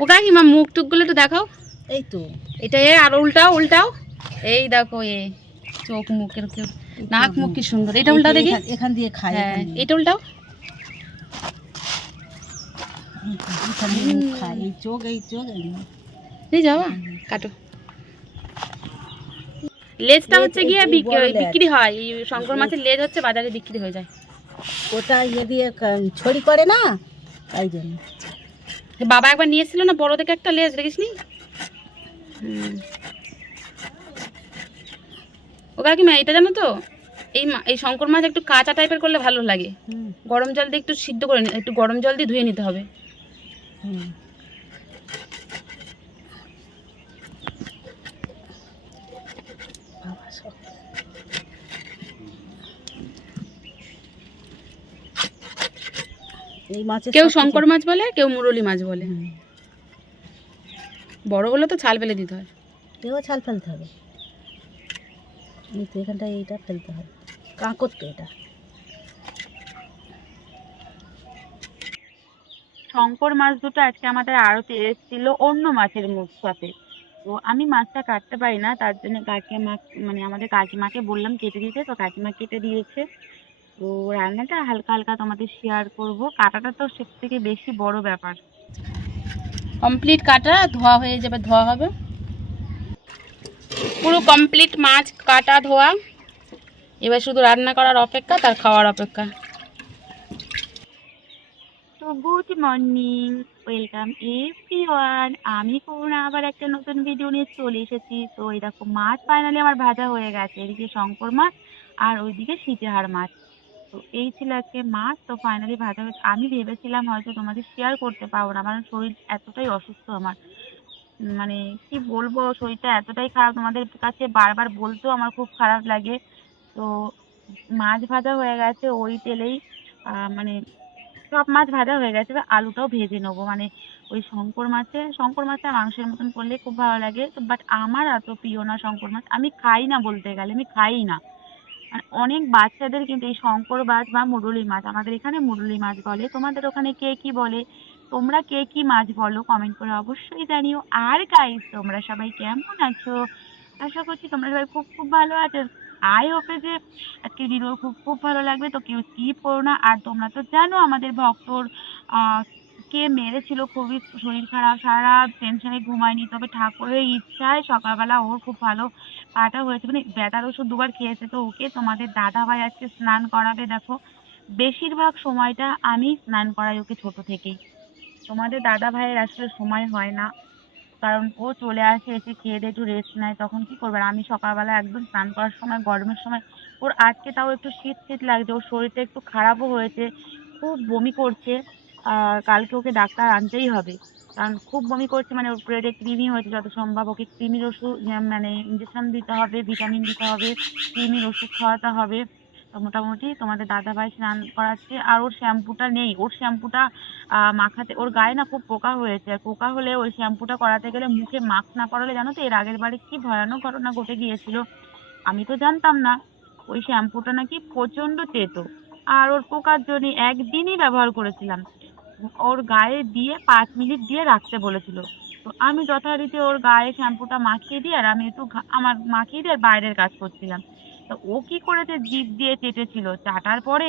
ও কাকিমা মুখ টুকগুলো একটু দেখাও। এই তো। এটা এ আর উল্টাও উল্টাও। এই দেখো এ চোখ মুখের কেউ নাক মুখ কি সুন্দর। এটা উল্টা দেখি? এখান- দিয়ে খায় হ্যাঁ এটা উল্টাও। এখান দিয়ে মুখ খায়। এই চোখ এই চোখ এই মুখ। কাটো। লেজটা হচ্ছে গিয়ে এই বিক- বিক্রি হয়। এই শঙ্কর মাছের লেজ হচ্ছে বাজারে বিক্রি হয়ে যায়। ওটা ইয়ে দিয়ে ছড়ি করে না? তাই জন্য। বাবা একবার নিয়েছিল না বড় থেকে একটা লেজ দেখিস নি। ও কাকিমা এটা জানো তো? এই মা- এই শঙ্কর মাছ একটু কাঁচা টাইপের করলে ভালো লাগে। গরম জল দিয়ে একটু সিদ্ধ করে একটু গরম জল দিয়ে ধুয়ে নিতে হবে। হুম। এই মাছের কেউ শঙ্কর মাছ বলে কেউ মুরলি মাছ বলে। বড় হলে তো ছাল ফেলে দিতে হয়। কেউ ছাল ফেলতে হবে। এই তো এখানটায় এইটা ফেলতে হবে। কাঁকর তো এটা। শঙ্কর মাছ দুটো আজকে আমাদের আড়তে এসেছিল অন্য মাছের মুখ সাথে। তো আমি মাছটা কাটতে পারি না তার জন্য কাকিমা মানে আমাদের কাকিমাকে বললাম কেটে দিতে তো কাকিমা কেটে দিয়েছে। তো রান্নাটা হালকা হালকা তোমাদের শেয়ার করব। কাটাটা তো সব থেকে বেশি বড় ব্যাপার। কমপ্লিট কাটা, ধোয়া হয়ে যাবে, ধোয়া হবে। পুরো কমপ্লিট মাছ, কাটা, ধোয়া। এবার শুধু রান্না করার অপেক্ষা, তার খাওয়ার অপেক্ষা। তো গুড মর্নিং ওয়েলকাম এভরিওয়ান আমি করুণা আবার একটা নতুন ভিডিও নিয়ে চলে এসেছি। তো এই দেখো, মাছ ফাইনালি আমার ভাজা হয়ে গেছে। এদিকে শঙ্কর মাছ আর ওইদিকে সিটেহার মাছ। তো এই ছিল আজকে মাছ তো ফাইনালি ভাজা হয়েছে আমি ভেবেছিলাম হয়তো তোমাদের শেয়ার করতে পারব না, কারণ শরীর এতটাই অসুস্থ আমার। মানে কি বলব, শরীরটা এতটাই খারাপ, তোমাদের কাছে বারবার বলতেও আমার খুব খারাপ লাগে। তো মাছ ভাজা হয়ে গেছে, ওই তেলেই মানে সব মাছ ভাজা হয়ে গেছে, এবার আলুটাও ভেজে নেব। মানে ওই শঙ্কর মাছে, শঙ্কর মাছটা মাংসের মতন করলে খুব ভালো লাগে। বাট আমার এত প্রিয় না শঙ্কর মাছ, আমি খাই না বলতে গেলে, আমি খাই না। অনেক বাচ্চাদের কিন্তু এই শঙ্কর মাছ বা মুরুলি মাছ, আমাদের এখানে মুরুলি মাছ বলে। তোমাদের ওখানে কে কি বলে? তোমরা কে কি মাছ বলো কমেন্ট করে অবশ্যই জানিও। আর গাইস তোমরা সবাই কেমন আছো? আশা করছি তোমরা সবাই খুব খুব ভালো আছো। আই হোপে যে আজকের ভিডিও খুব খুব ভালো লাগবে, তো কেউ স্কিপ করো না। আর তোমরা তো জানো আমাদের ভক্তর কে মেরেছিল খুবই শরীর খারাপ, সারা টেনশনে ঘুমায়নি। তবে ঠাকুরের ইচ্ছায় সকালবেলা ওর খুব ভালো পাটা হয়েছে। মানে ব্যথার ওষুধ দুবার খেয়েছে তো ওকে। তোমাদের দাদা ভাই আজকে স্নান করাবে, দেখো। বেশিরভাগ সময়টা আমি স্নান করাই ওকে ছোট থেকেই। তোমাদের দাদা ভাইয়ের আসলে সময় হয় না। কারণ ও চলে আসে, এসে খেয়ে দিয়ে একটু রেস্ট নেয়। তখন কি করবে? আমি সকালবেলা একদম স্নান করার সময়, গরমের সময়, ওর আজকে তাও একটু শীত শীত লাগছে। ওর শরীরটা একটু খারাপও হয়েছে। খুব বমি করছে। আর কালকে ওকে ডাক্তার আনতেই হবে। কারণ খুব বমি করছে মানে ওর পেটে কৃমি হয়েছে, যত সম্ভব ওকে কৃমির ওষুধ মানে ইঞ্জেকশন দিতে হবে ভিটামিন দিতে হবে কৃমির ওষুধ খাওয়াতে হবে। মোটামুটি তোমাদের দাদাভাই স্নান করাচ্ছে, আর ওর শ্যাম্পুটা নেই। ওর শ্যাম্পুটা মাখাতে, ওর গায়ে না খুব পোকা হয়েছে। পোকা হলে ওই শ্যাম্পুটা করাতে গেলে মুখে মাস্ক না পরালে জানো তো, এর আগের বারে কি ভয়ানক ঘটনা ঘটে গিয়েছিল। আমি তো জানতাম না, ওই শ্যাম্পুটা নাকি প্রচণ্ড তেতো। আর ওর পোকার জন্য একদিনই ব্যবহার করেছিলাম। ওর গায়ে দিয়ে পাঁচ মিনিট দিয়ে রাখতে বলেছিল। তো আমি যথারীতি ওর গায়ে শ্যাম্পুটা মাখিয়ে দিয়ে আর আমি একটু আমার মাখিয়ে দিয়ে বাইরের কাজ করছিলাম। তো ও কি করেছে? জিভ দিয়ে চেটেছিল। চাটার পরে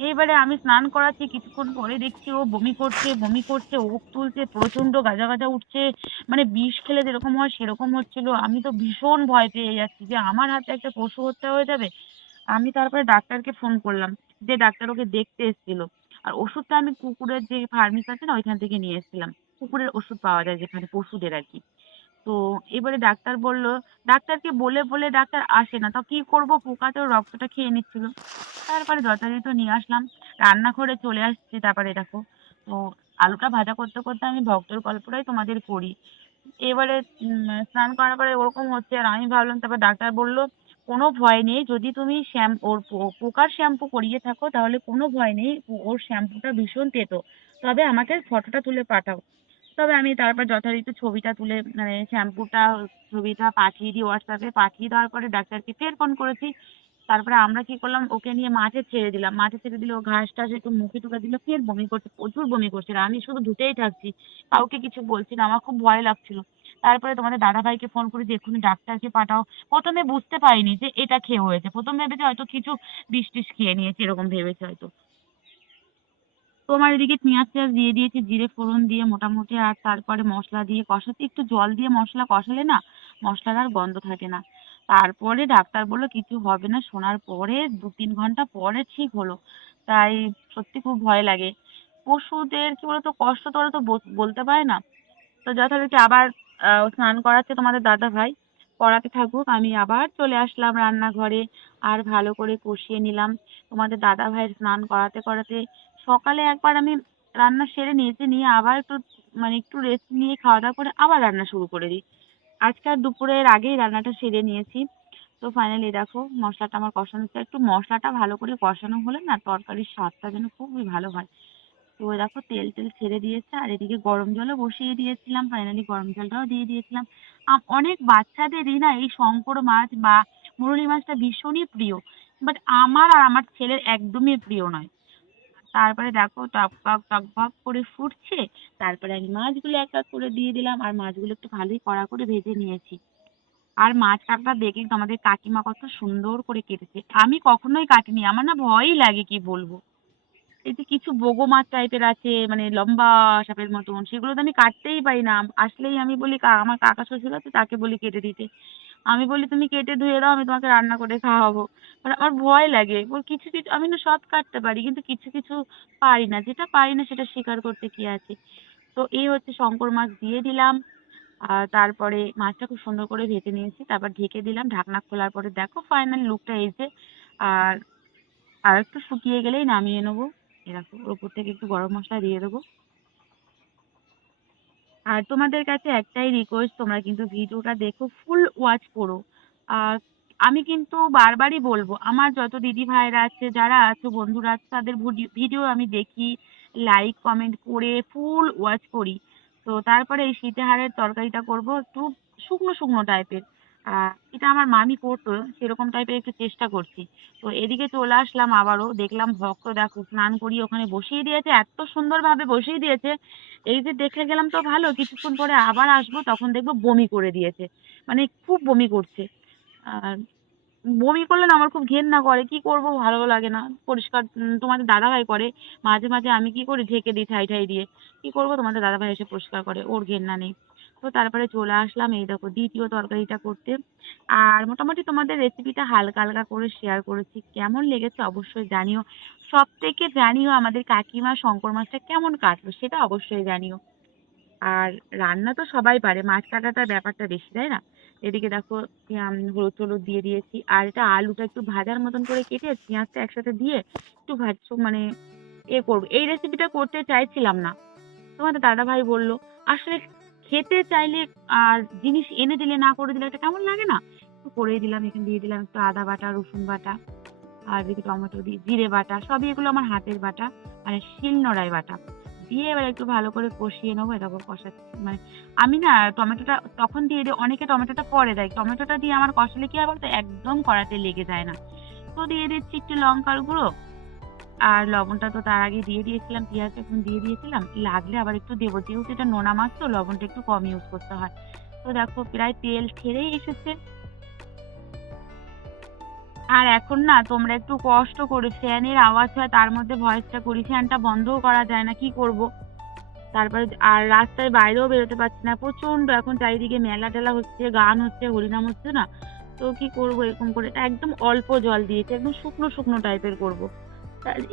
এবারে আমি স্নান করাচ্ছি, কিছুক্ষণ পরে দেখছি ও বমি করছে বমি করছে, ওক তুলছে, প্রচণ্ড গাজা গাজা উঠছে। মানে বিষ খেলে যেরকম হয় সেরকম হচ্ছিল। আমি তো ভীষণ ভয় পেয়ে যাচ্ছি যে আমার হাতে একটা পশু হত্যা হয়ে যাবে। আমি তারপরে ডাক্তারকে ফোন করলাম যে ডাক্তার ওকে দেখতে এসেছিল। আর ওষুধটা আমি কুকুরের যে ফার্মেসি আছে না, ওইখান থেকে নিয়ে এসেছিলাম। কুকুরের ওষুধ পাওয়া যায় যেখানে পশুদের আর কি। তো এবারে ডাক্তার বলল, ডাক্তারকে বলে বলে ডাক্তার আসে না। তো কি করব? পোকা তো রক্তটা খেয়ে নিচ্ছিল। তারপরে যথারীতি নিয়ে আসলাম। রান্নাঘরে চলে আসছি তারপরে দেখো। তো আলুটা ভাজা করতে করতে আমি ভক্তর গল্পটাই তোমাদের করি। এবারে স্নান করার পরে ওরকম হচ্ছে আর আমি ভাবলাম, তারপর ডাক্তার বলল কোনো ভয় নেই। যদি তুমি শ্যাম, ওর পোকার শ্যাম্পু করিয়ে থাকো, তাহলে কোনো ভয় নেই। ওর শ্যাম্পুটা ভীষণ তেতো। তবে আমাকে ফটোটা তুলে পাঠাও। তবে আমি তারপর যথারীতি ছবিটা তুলে মানে শ্যাম্পুটা, ছবিটা পাঠিয়ে দিই হোয়াটসঅ্যাপে। পাঠিয়ে দেওয়ার পরে ডাক্তারকে ফের ফোন করেছি। তারপরে আমরা কি করলাম, ওকে নিয়ে মাঠে ছেড়ে দিলাম। মাঠে ছেড়ে দিলে ও ঘাস টাস একটু মুখে টুকে দিল, ফের বমি করছে, প্রচুর বমি করছে। আর আমি শুধু ধুতেই থাকছি। কাউকে কিছু বলছি না। আমার খুব ভয় লাগছিল। তারপরে তোমাদের দাদা ভাইকে ফোন করে যে, এক্ষুনি ডাক্তারকে পাঠাও। প্রথমে বুঝতে পারিনি যে এটা খেয়ে হয়েছে। প্রথম ভেবেছে হয়তো কিছু বিষ টিস খেয়ে নিয়েছে, এরকম ভেবেছে হয়তো। তোমার এদিকে পেঁয়াজ টেয়াজ দিয়ে দিয়েছি, জিরে ফোড়ন দিয়ে মোটামুটি, আর তারপরে মশলা দিয়ে কষাতে, একটু জল দিয়ে মশলা কষালে না, মশলার আর গন্ধ থাকে না। তারপরে ডাক্তার বলল, কিছু হবে না। শোনার পরে দু তিন ঘণ্টা পরে ঠিক হলো। তাই সত্যি খুব ভয় লাগে। পশুদের, কি বলতো, কষ্ট তো ওরা তো বলতে পারে না। তো যথারীতি আবার স্নান করাচ্ছে তোমাদের দাদা ভাই। করাতে থাকুক, আমি আবার চলে আসলাম রান্নাঘরে। আর ভালো করে কষিয়ে নিলাম। তোমাদের দাদা ভাইয়ের স্নান করাতে করাতে সকালে একবার আমি রান্না সেরে নিয়েছি, নিয়ে আবার একটু মানে একটু রেস্ট নিয়ে খাওয়া দাওয়া করে আবার রান্না শুরু করে দিই। আজকে আর দুপুরের আগেই রান্নাটা সেরে নিয়েছি। তো ফাইনালি দেখো, মশলাটা আমার কষানো হচ্ছে। একটু মশলাটা ভালো করে কষানো হলে না তরকারির স্বাদটা যেন খুবই ভালো হয়। তো দেখো তেল টেল ছেড়ে দিয়েছে, আর এদিকে গরম জলও বসিয়ে দিয়েছিলাম ফাইনালি গরম জলটাও দিয়ে দিয়েছিলাম। অনেক বাচ্চাদেরই না এই শঙ্কর মাছ বা মুরলি মাছটা ভীষণই প্রিয় বাট আমার আর আমার ছেলের একদমই প্রিয় নয়। তারপরে দেখো টকবক টকবক করে ফুটছে, তারপরে আমি মাছগুলো এক এক করে দিয়ে দিলাম, আর মাছগুলো একটু ভালোই কড়া করে ভেজে নিয়েছি। আর মাছ কাটা দেখে তো আমাদের কাকিমা কত সুন্দর করে কেটেছে। আমি কখনোই কাটিনি, আমার না ভয়ই লাগে কি বলব। এই যে কিছু বগো মাছ টাইপের আছে মানে লম্বা সাপের মতন, সেগুলো তো আমি কাটতেই পারি না। আসলেই আমি বলি আমার কাকা শ্বশুর আছে, তাকে বলি কেটে দিতে। আমি বলি, তুমি কেটে ধুয়ে দাও, আমি তোমাকে রান্না করে খাওয়াবো। মানে আমার ভয় লাগে। ওর কিছু কিছু, আমি না সব কাটতে পারি, কিন্তু কিছু কিছু পারি না। যেটা পারি না, সেটা স্বীকার করতে কি আছে? তো এই হচ্ছে শঙ্কর মাছ দিয়ে দিলাম। আর তারপরে মাছটা খুব সুন্দর করে ভেজে নিয়েছি। তারপর ঢেকে দিলাম। ঢাকনা খোলার পরে দেখো ফাইনাল লুকটা যে। আর আর একটু শুকিয়ে গেলেই নামিয়ে নেব। এরকম ওর উপর থেকে একটু গরম মশলা দিয়ে দেবো। আর তোমাদের কাছে একটাই রিকোয়েস্ট তোমরা কিন্তু ভিডিওটা দেখো ফুল ওয়াচ করো। আর আমি কিন্তু বারবারই বলব, আমার যত দিদি ভাইরা আছে, যারা আছে, বন্ধুরা আছে, তাদের ভিডিও আমি দেখি লাইক কমেন্ট করে ফুল ওয়াচ করি। তো তারপরে এই শীতেহারের তরকারিটা করব একটু শুকনো শুকনো টাইপের এটা আমার মামি করতো, সেরকম টাইপের একটু চেষ্টা করছি। তো এদিকে চলে আসলাম আবারও, দেখলাম ভক্ত দেখো, স্নান করিয়ে ওখানে বসিয়ে দিয়েছে, এত সুন্দরভাবে বসিয়ে দিয়েছে। এই যে দেখে গেলাম তো ভালো, কিছুক্ষণ পরে আবার আসব, তখন দেখব বমি করে দিয়েছে। মানে খুব বমি করছে। আর বমি করলে না আমার খুব ঘেন্না করে, কি করব, ভালো লাগে না, পরিষ্কার তোমাদের দাদাভাই করে, মাঝে মাঝে আমি কি করি, ঢেকে দিই, ঠাই ঠাই দিয়ে। কি করব, তোমাদের দাদাভাই এসে পরিষ্কার করে, ওর ঘেন্না নেই। তো তারপরে চলে আসলাম এই দেখো দ্বিতীয় তরকারিটা করতে। আর মোটামুটি তোমাদের রেসিপিটা হালকা হালকা করে শেয়ার করেছি। কেমন লেগেছে অবশ্যই জানিও। সব থেকে জানিও আমাদের কাকিমা শঙ্কর মাছটা কেমন কাটলো সেটা অবশ্যই জানিও। আর রান্না তো সবাই পারে, মাছ কাটাটার ব্যাপারটা বেশি, তাই না? এদিকে দেখো হলুদ টলুদ দিয়ে দিয়েছি। আর এটা আলুটা একটু ভাজার মতন করে কেটে পেঁয়াজটা একসাথে দিয়ে একটু ভাজছো মানে এ করব। এই রেসিপিটা করতে চাইছিলাম না। তোমাদের দাদা ভাই বলল, আসলে খেতে চাইলে আর জিনিস এনে দিলে, না করে দিলে একটা কেমন লাগে না? করেই দিলাম, এখানে দিয়ে দিলাম একটু আদা বাটা, রসুন বাটা, আর এদিকে টমেটো দিয়ে জিরে বাটা, সবই এগুলো আমার হাতের বাটা মানে শিলনোড়ায় বাটা। দিয়ে এবার একটু ভালো করে কষিয়ে নেব এটা কষাচ্ছি। মানে আমি না, টমেটোটা তখন দিয়ে দিই, অনেকে টমেটোটা পরে দেয়। টমেটোটা দিয়ে আমার কষালে কি হয় বলতো? একদম কড়াতে লেগে যায় না। তো দিয়ে দিচ্ছি একটু লঙ্কার গুঁড়ো আর লবণটা তো তার আগে দিয়ে দিয়েছিলাম, পেঁয়াজ এখন দিয়ে দিয়েছিলাম, লাগলে আবার একটু দেবো, যেহেতু এটা নোনা মাছ তো লবণটা একটু কম ইউজ করতে হয়। তো দেখো প্রায় তেল ছেড়েই এসেছে। আর এখন না তোমরা একটু কষ্ট করে ফ্যানের আওয়াজ হয়, তার মধ্যে ভয়েসটা করি, ফ্যানটা বন্ধও করা যায় না, কি করব? তারপরে আর রাস্তায় বাইরেও বেরোতে পারছি না প্রচণ্ড এখন চারিদিকে মেলা টেলা হচ্ছে, গান হচ্ছে, হরিনাম হচ্ছে না। তো কি করব এরকম করে, একদম অল্প জল দিয়েছে, একদম শুকনো শুকনো টাইপের করব।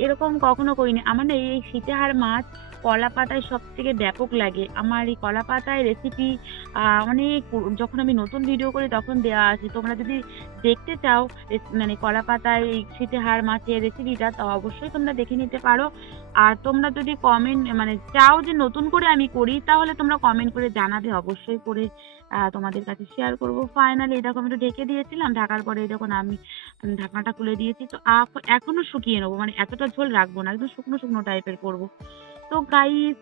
এরকম কখনো করিনি। আমার না এই শীতেহার মাছ কলা পাতায় সব থেকে ব্যাপক লাগে। আমার এই কলা পাতায় রেসিপি অনেক যখন আমি নতুন ভিডিও করি তখন দেওয়া আছে। তোমরা যদি দেখতে চাও মানে কলা পাতায় এই শীতেহার মাছের রেসিপিটা তো অবশ্যই তোমরা দেখে নিতে পারো। আর তোমরা যদি কমেন্ট মানে চাও যে নতুন করে আমি করি, তাহলে তোমরা কমেন্ট করে জানাবে অবশ্যই করে। তোমাদের কাছে শেয়ার করব। ফাইনালি এরকম একটু ঢেকে দিয়েছিলাম, ঢাকার পরে যখন আমি ঢাকনাটা খুলে দিয়েছি। তো এখনও শুকিয়ে নেব মানে এতটা ঝোল রাখব না, একদম শুকনো শুকনো টাইপের করব। তো গাইস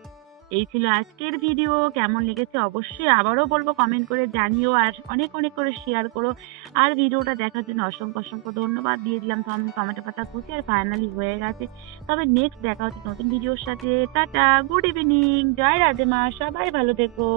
এই ছিল আজকের ভিডিও কেমন লেগেছে অবশ্যই আবারও বলব কমেন্ট করে জানিও আর অনেক অনেক করে শেয়ার করো। আর ভিডিওটা দেখার জন্য অসংখ্য অসংখ্য ধন্যবাদ। দিয়ে দিলাম টমেটো পাতা কুচি আর ফাইনালি হয়ে গেছে। তবে নেক্সট দেখা হচ্ছে নতুন ভিডিওর সাথে। টাটা গুড ইভিনিং জয় রাধে মা, সবাই ভালো থেকো।